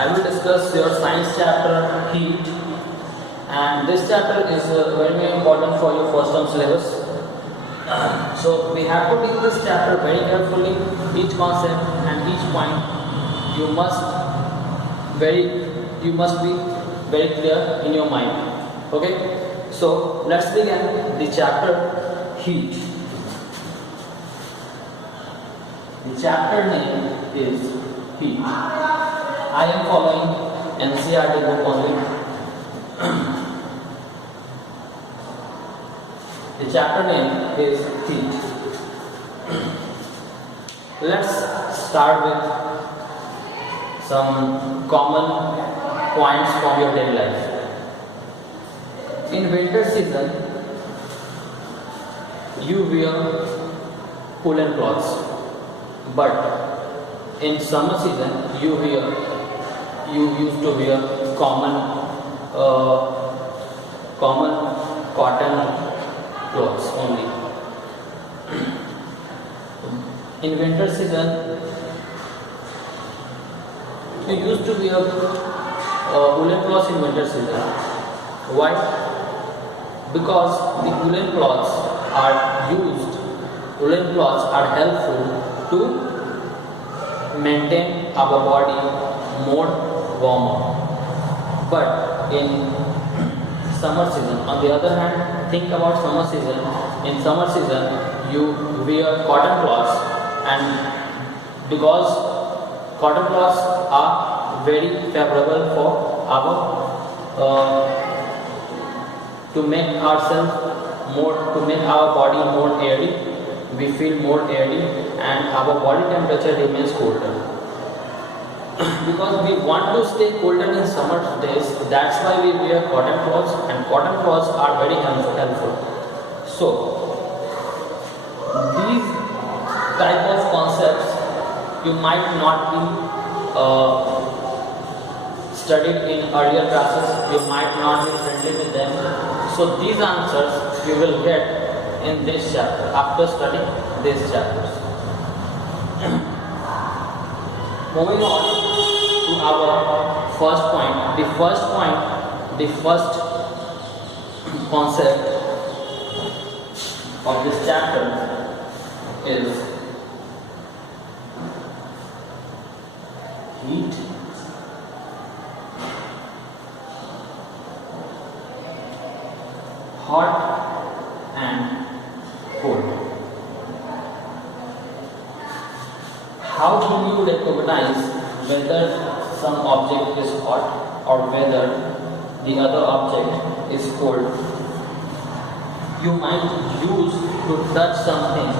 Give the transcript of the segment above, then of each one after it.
I will discuss your science chapter heat, and this chapter is very important for your first term syllabus. So we have to read this chapter very carefully, each concept and each point. You must be very clear in your mind. Okay, so let's begin the chapter heat. The chapter name is heat. I am following NCERT book only. The chapter name is heat. Let's start with some common points from your daily life. In winter season, you wear woolen clothes, but in summer season you used to wear common cotton clothes only. In winter season, you used to wear woolen clothes in winter season. Why? Because the woolen clothes are helpful to maintain our body more warmer. But in summer season, on the other hand, think about summer season. In summer season, you wear cotton cloths, and because cotton cloths are very favorable for to make our body more airy, we feel more airy, and our body temperature remains colder. Because we want to stay colder in summer days, that's why we wear cotton clothes, and cotton clothes are very helpful. So these type of concepts you might not be studied in earlier classes, you might not be friendly with them. So these answers you will get in this chapter after studying these chapters. Moving on to our first point. The first concept of this chapter is heat, hot and cold. How do you recognize whether some object is hot or whether the other object is cold? You might use to touch something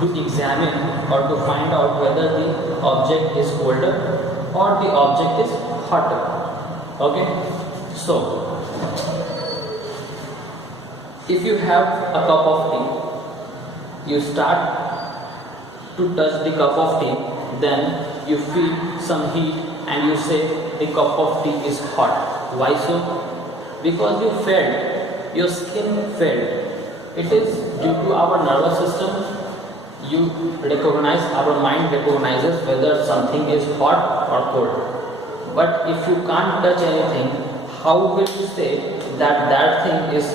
to examine or to find out whether the object is colder or the object is hotter. Okay? So, if you have a cup of tea, you start to touch the cup of tea, then you feel some heat and you say the cup of tea is hot. Why so? Because you felt, your skin felt. It is due to our nervous system. Our mind recognizes whether something is hot or cold. But if you can't touch anything, how will you say that thing is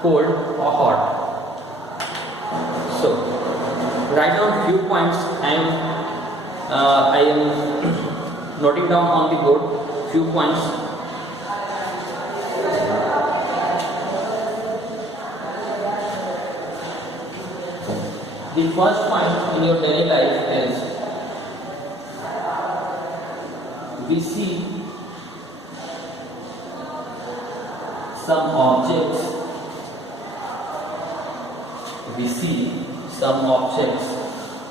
cold or hot? So, write down few points. I am noting down on the board few points. The first point in your daily life is we see some objects.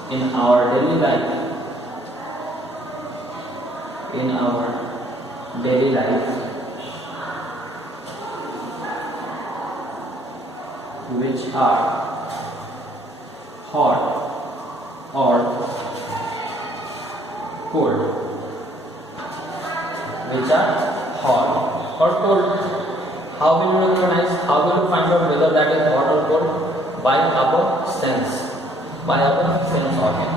In our daily life, which are hot or cold. How will you recognize? How will you find out whether that is hot or cold? By our sense. by our sense organ.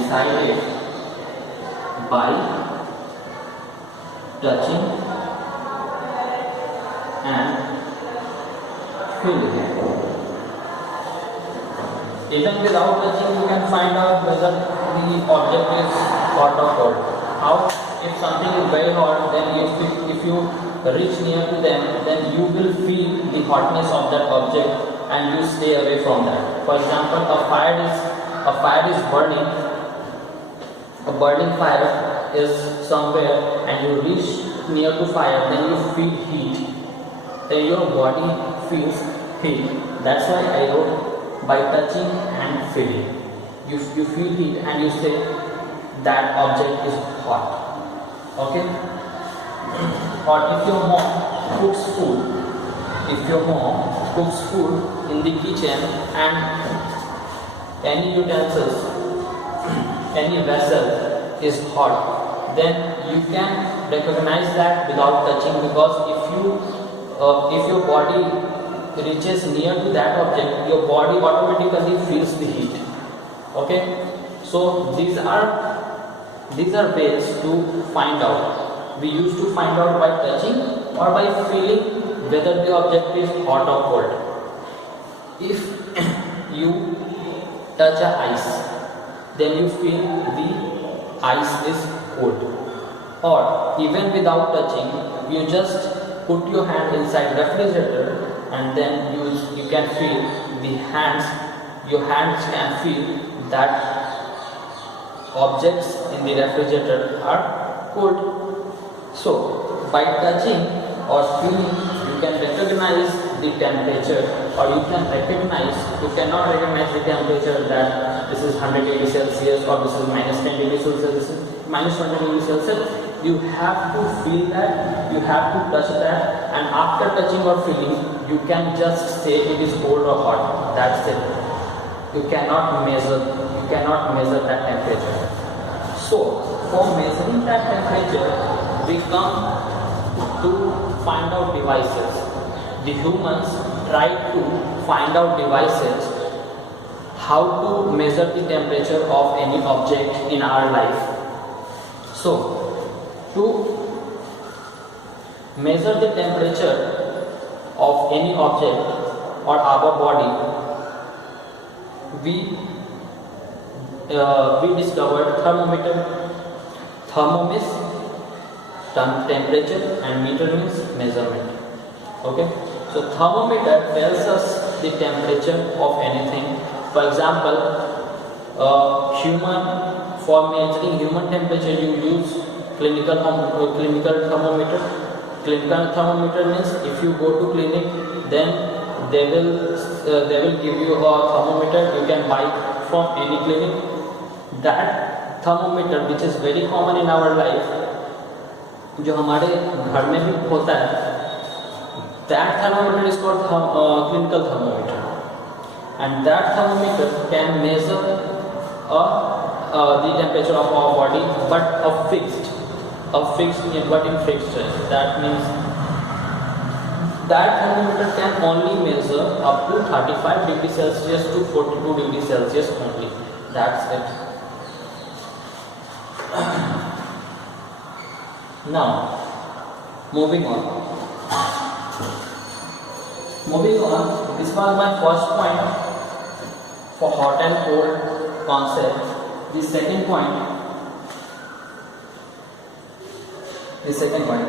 decided by touching and feeling. Even without touching, you can find out whether the object is hot or cold. How? If something is very hot, then if you reach near to them, then you will feel the hotness of that object and you stay away from that. For example, a fire is burning. A burning fire is somewhere, and you reach near to fire, then you feel heat. Then your body feels heat. That's why I wrote by touching and feeling. You feel heat and you say that object is hot. Okay? Or if your mom cooks food in the kitchen and any utensils, any vessel is hot, then you can recognize that without touching, because if your body reaches near to that object, your body automatically feels the heat. Okay, so these are ways to find out. We used to find out by touching or by feeling whether the object is hot or cold. If you touch a ice, then you feel the ice is cold. Or even without touching, you just put your hand inside refrigerator and then you can feel your hands can feel that objects in the refrigerator are cold. So by touching or feeling, you can recognize the temperature, or you cannot recognize the temperature that this is 100 degrees Celsius or this is minus 10 degrees Celsius, this is minus 20 degrees Celsius. You have to feel that, you have to touch that, and after touching or feeling, you can just say it is cold or hot. That's it. You cannot measure that temperature. So for measuring that temperature, we come to find out devices. The humans try to find out devices how to measure the temperature of any object in our life. So to measure the temperature of any object or our body, we discovered thermometer. Thermo means temperature and meter means measurement. Okay, so thermometer tells us the temperature of anything. For example, for measuring human temperature, you use clinical thermometer. Clinical thermometer means if you go to clinic, then they will give you a thermometer you can buy from any clinic. That thermometer, which is very common in our life, जो हमारे घर में भी होता है, that thermometer is called clinical thermometer, and that thermometer can measure the temperature of our body, but a fixed that means that thermometer can only measure up to 35 degrees Celsius to 42 degrees Celsius only. That's it. Now, moving on, this was my first point for hot and cold concept. The second point,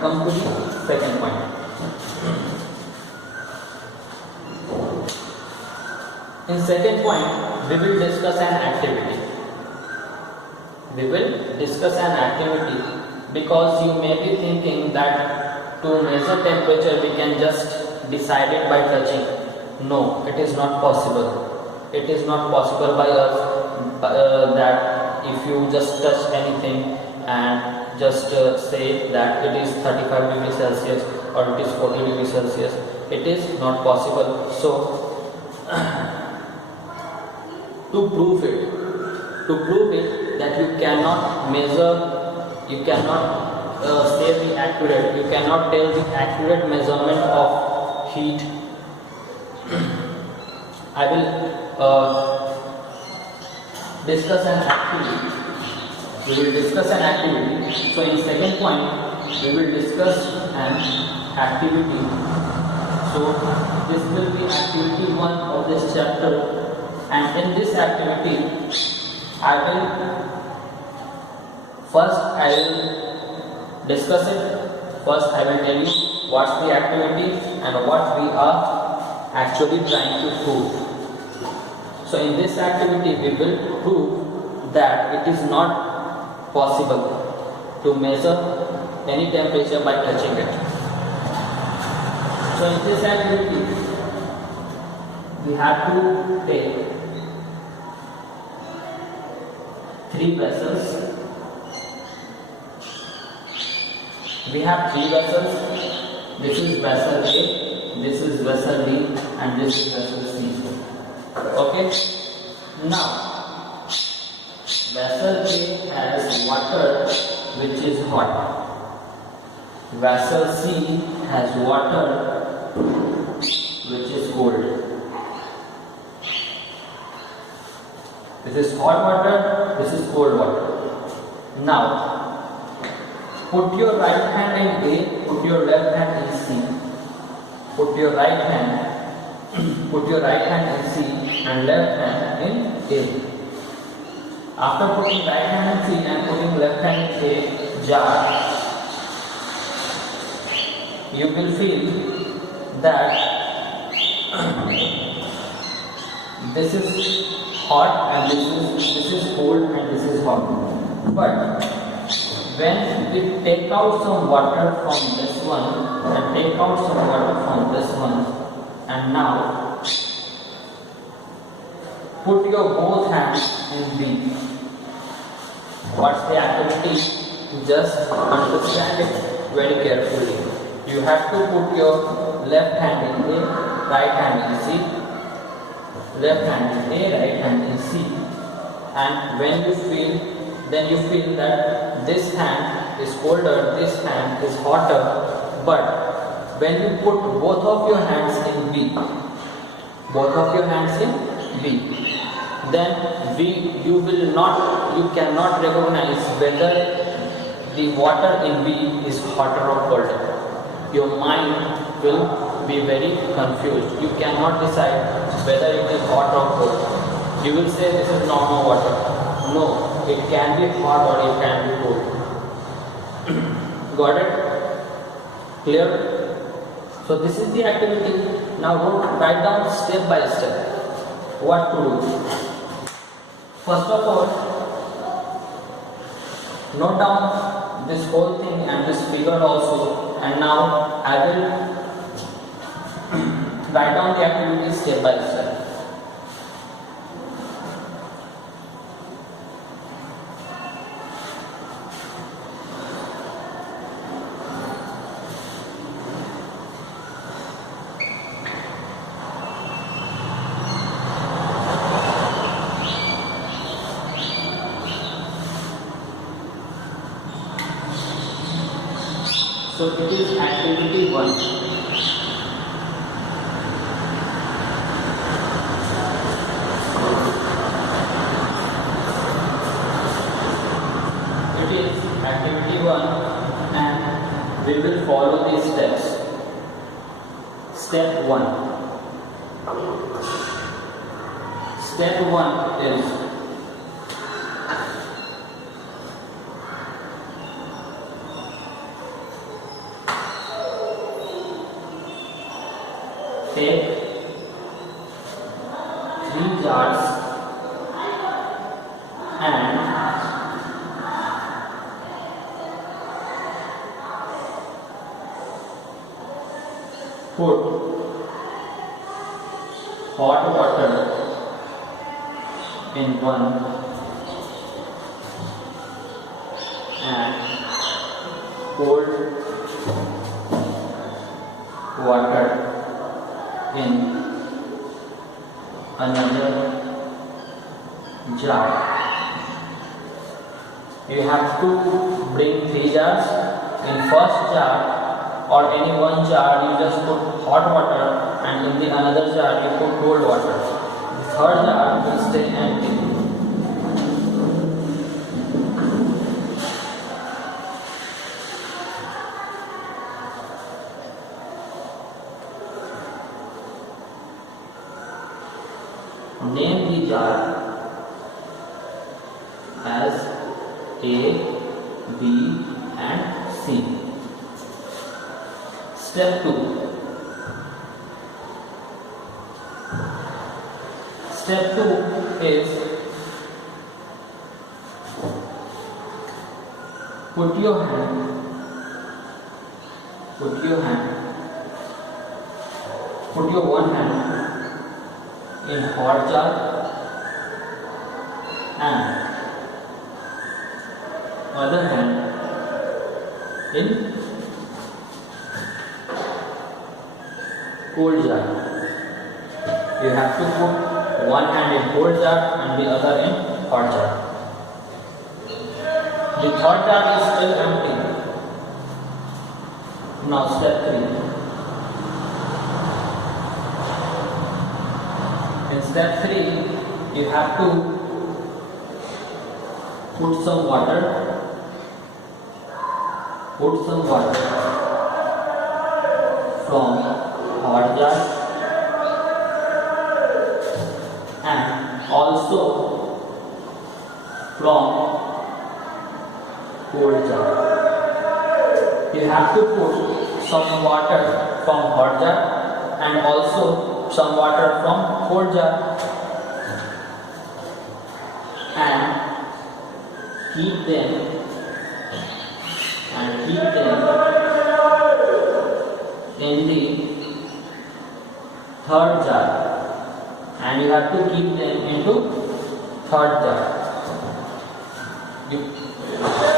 come to the second point. In second point, we will discuss an activity. Because you may be thinking that to measure temperature we can just decide it by touching. No, it is not possible. It is not possible by us that if you just touch anything and just say that it is 35 degrees Celsius or it is 40 degrees Celsius. It is not possible. So to prove it that you cannot measure, you cannot say the accurate, you cannot tell the accurate measurement of heat. I will discuss an activity. We will discuss an activity. So in second point, we will discuss an activity. So this will be activity 1 of this chapter, and in this activity, I will discuss it. First, I will tell you what's the activity and what we are actually trying to prove. So in this activity, we will prove that it is not possible to measure any temperature by touching it. So in this activity, we have to take 3 vessels. We have 3 vessels. This is vessel A, this is vessel B, and this is vessel C. Okay? Now, vessel A has water which is hot. Vessel C has water which is cold. This is hot water, this is cold water. Now, put your right hand in A, put your left hand in C. Put your right hand in C and left hand in A. After putting right hand in C and putting left hand in A jar, you will feel that this is hot and this is cold and this is hot. But when we take out some water from this one and take out some water from this one, and now put your both hands in B. What's the activity? Just understand it very carefully. You have to put your left hand in A, right hand in C, left hand in A, right hand in C, and when you feel, then you feel that this hand is colder, this hand is hotter. But when you put both of your hands in B, then you cannot recognize whether the water in B is hotter or colder. Your mind will be very confused. You cannot decide whether it is hot or cold. You will say this is normal water. No, it can be hot or it can be cold. Got it? Clear? So this is the activity. Now write down step by step what to do. First of all, note down this whole thing and this figure also, and now I will write down the activity step by step. So it is activity 1. It is activity 1 and we will follow these steps. Step 1. Step 1 is take 3 jars and put hot water in one and cold water in another jar. You have to bring 3 jars. In first jar or any one jar you just put hot water and in the another jar you put cold water. third jar will stay empty. Name the jar as A, B and C. Step 2. Step 2 is put your hand put your one hand in hot jar and other hand in cold jar. You have to put one hand in cold jar and the other in hot jar. The third jar is still empty. Now step 3. In step 3, you have to put some water from hot jar and also from cold jar. You have to put some water from hot jar and also some water from cold jar and keep them in the third jar, and you have to keep them into third jar. You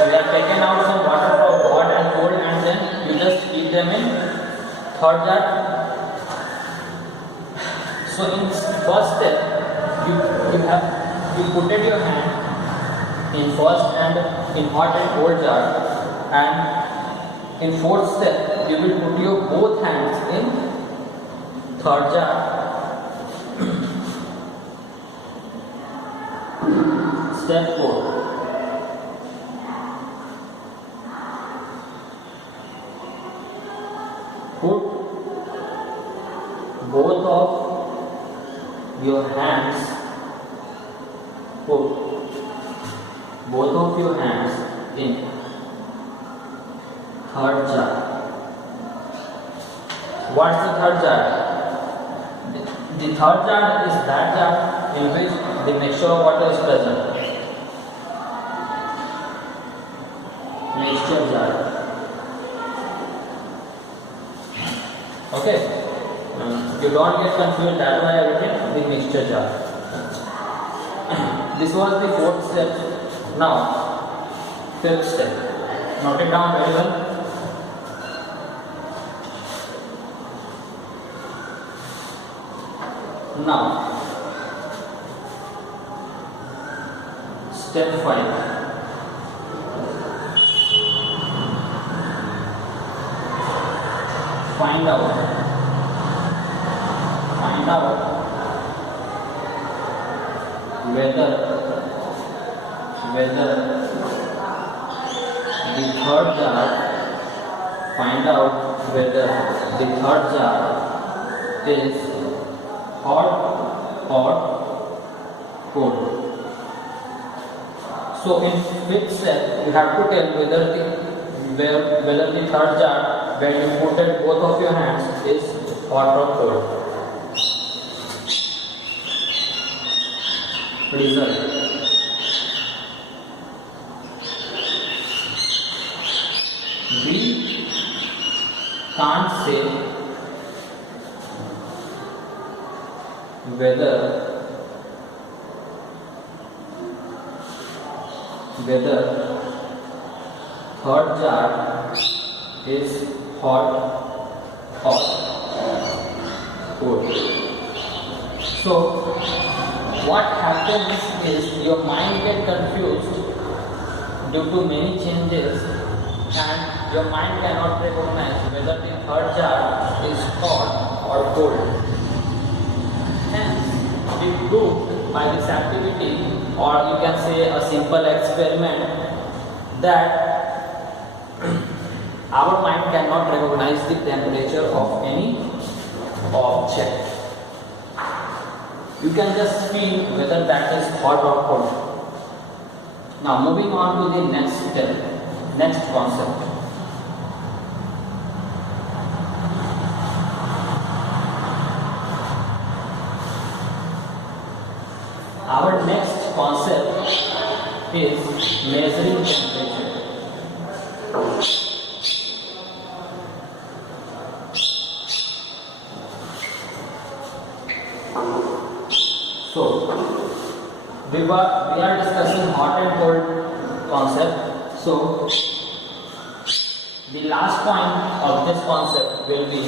have taken out some water from hot and cold and then you just keep them in third jar. So in first step, you put your hand in first and in hot and cold jar, and in fourth step you will put your both hands in third jar. Step 4. Put both of your hands in third jar. What's the third jar? The third jar is that jar in which the mixture of water is present. Mixture jar. Okay. You don't get confused, that's why I written the mixture jar. This was the fourth step. Now, fifth step. Note it down very well. Now, step 5. Find out whether the third jar is hot or cold. So in fifth step, you have to tell whether the third jar, when you put it both of your hands, is hot or cold. Result. We can't say whether third jar is hot or cold. So what happens is your mind gets confused due to many changes, and your mind cannot recognize whether the third jar is hot or cold. Hence, the proof activity, or you can say a simple experiment, that our mind cannot recognize the temperature of any object. You can just feel whether that is hot or cold. Now moving on to the next step, next concept. Our next concept is measuring temperature. So, we are discussing hot and cold concept. So, the last point of this concept will be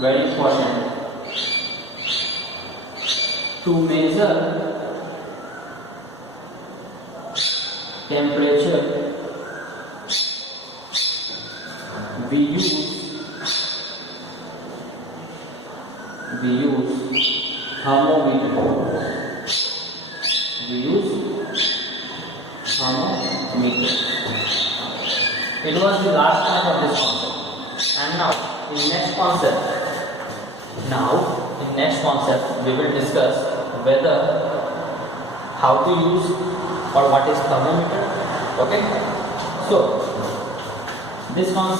very important. To measure temperature, we use thermometer. It was the last point of this concept. And now, in next concept, we will discuss whether how to use or what is thermometer. Okay. So this point is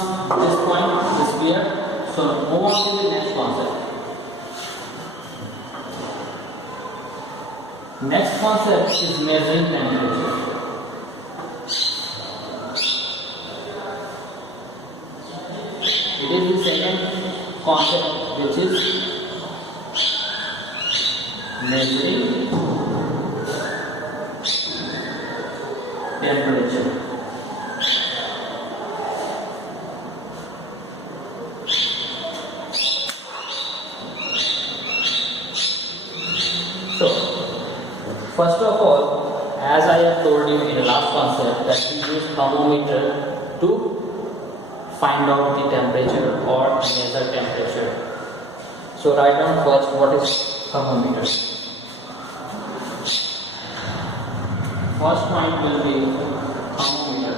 clear. So move on to the next concept. Next concept is measuring temperature. It is the second concept, which is measuring temperature. So, first of all, as I have told you in the last concept, that we use thermometer to find out the temperature or measure temperature. So write down first what is thermometer. First point will be thermometer.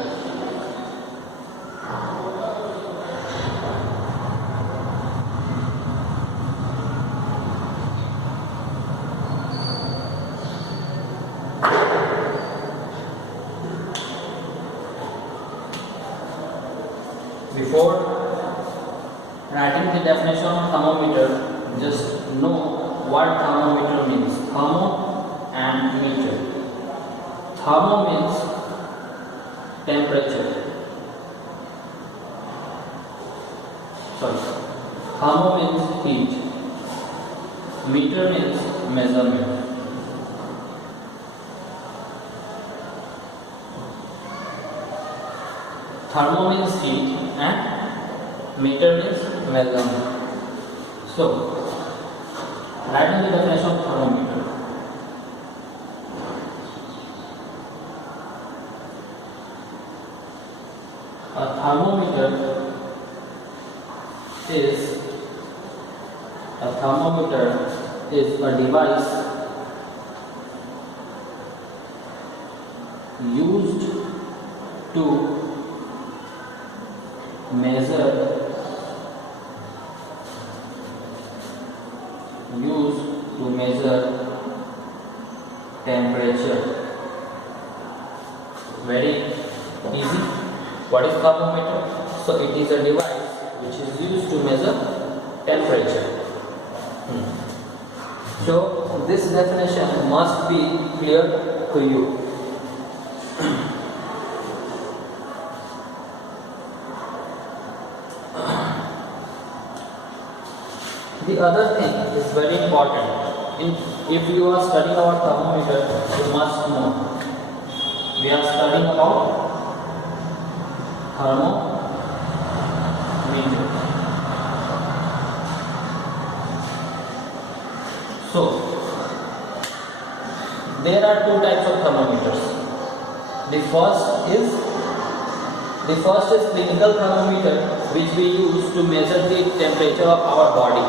Before writing the definition of thermometer, just know what thermometer means. Thermo and meter. Thermo means temperature. Thermo means heat. Meter means measurement. Thermo means heat and meter means measurement. So, write down the definition of thermometer. A thermometer is a device used to measure temperature. Very easy. What is thermometer? So it is a device which is used to measure temperature. So this definition must be clear to you. The other thing is very important. If you are studying our thermometer, you must know we are studying about thermometer. So there are two types of thermometers. The first is clinical thermometer, which we use to measure the temperature of our body,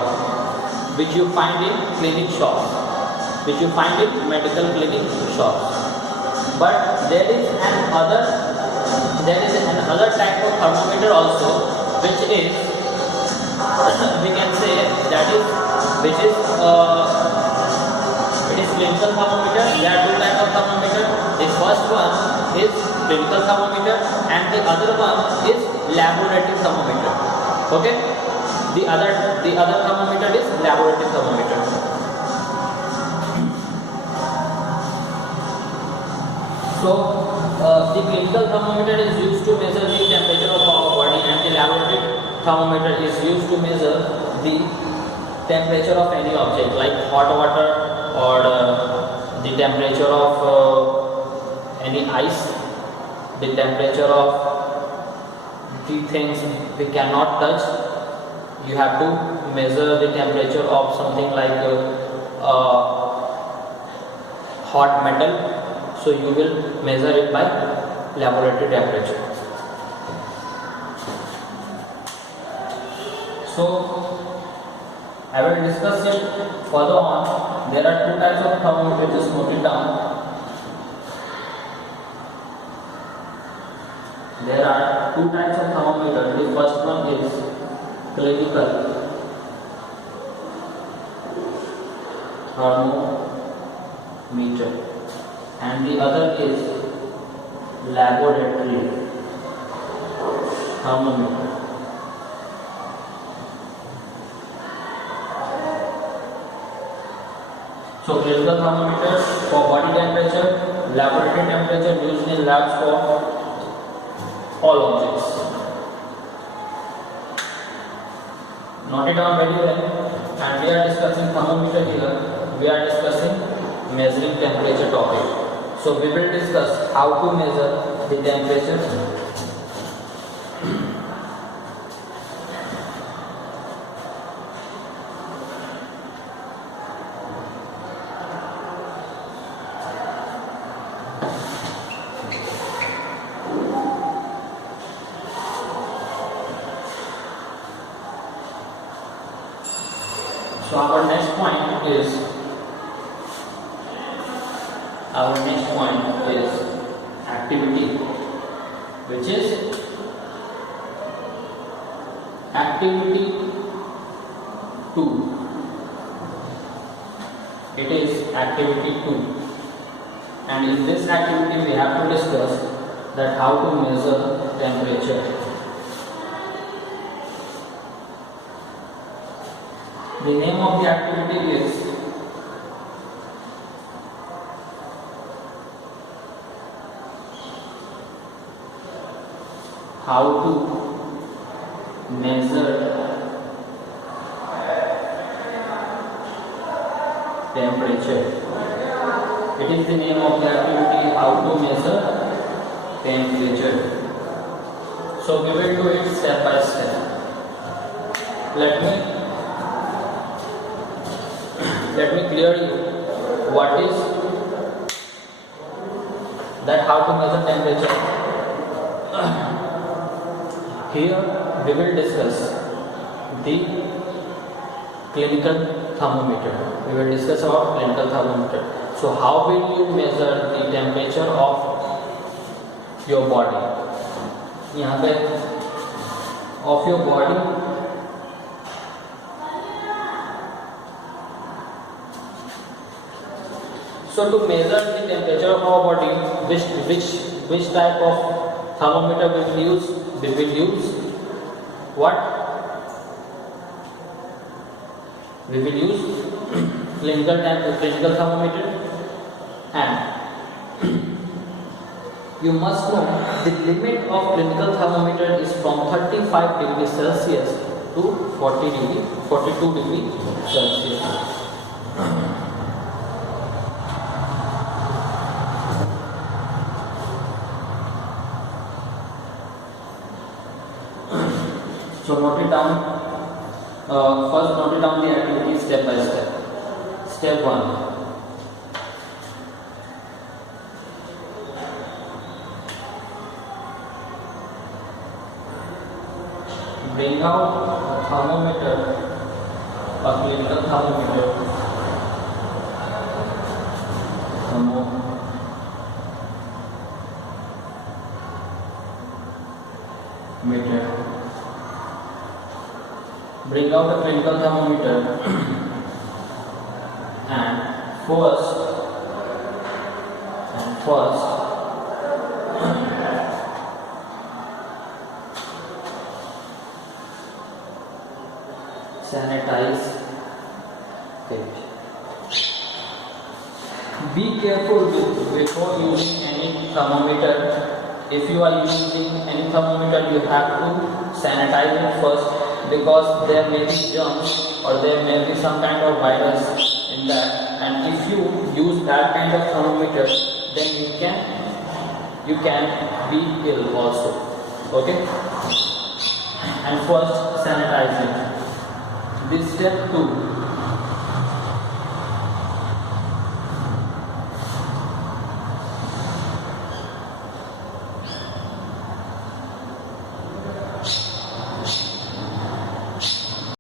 which you find in clinic shops. which you find in medical clinic shops. But there is another type of thermometer also, which is we can say that is which is it is clinical thermometer. There are two types of thermometer. The first one is clinical thermometer and the other one is laboratory thermometer. Okay, the other thermometer is laboratory thermometer. So the clinical thermometer is used to measure the temperature of our body, and the laboratory thermometer is used to measure the temperature of any object like hot water or the temperature of any ice, the temperature of the things we cannot touch. You have to measure the temperature of something like hot metal, so you will measure it by laboratory temperature. So I will discuss it further on. There are two types of thermometer, just note it down. There are two types of thermometer. The first one is clinical thermometer and the other is laboratory thermometer. So clinical thermometer for body temperature, laboratory temperature used in labs for all objects. Note it down very well. And we are discussing thermometer here. We are discussing measuring temperature topic. So we will discuss how to measure the temperature. So our next point is activity, which is activity 2. It is activity 2, and in this activity we have to discuss that how to measure temperature. The name of the activity is how to measure temperature. It is the name of the activity, how to measure temperature. So we will do it step by step. Let me clear you what is that, how to measure temperature. Here we will discuss the clinical thermometer. We will discuss about clinical thermometer. So how will you measure the temperature of your body? यहाँ पे of your body. So to measure the temperature of our body, which type of thermometer we will use? We will use what? We will use clinical thermometer, and you must know the limit of clinical thermometer is from 35 degrees Celsius to 42 degrees Celsius. So note it down. First note it down the activity step by step. Step 1. Bring out a thermometer, a clinical thermometer, thermometer. Bring out a clinical thermometer and first sanitize it. Be careful before using any thermometer. If you are using any thermometer, you have to sanitize it first, because there may be germs or there may be some kind of virus in that, and if you use that kind of thermometer, then you can be ill also. Okay, and first sanitize it. This step 2.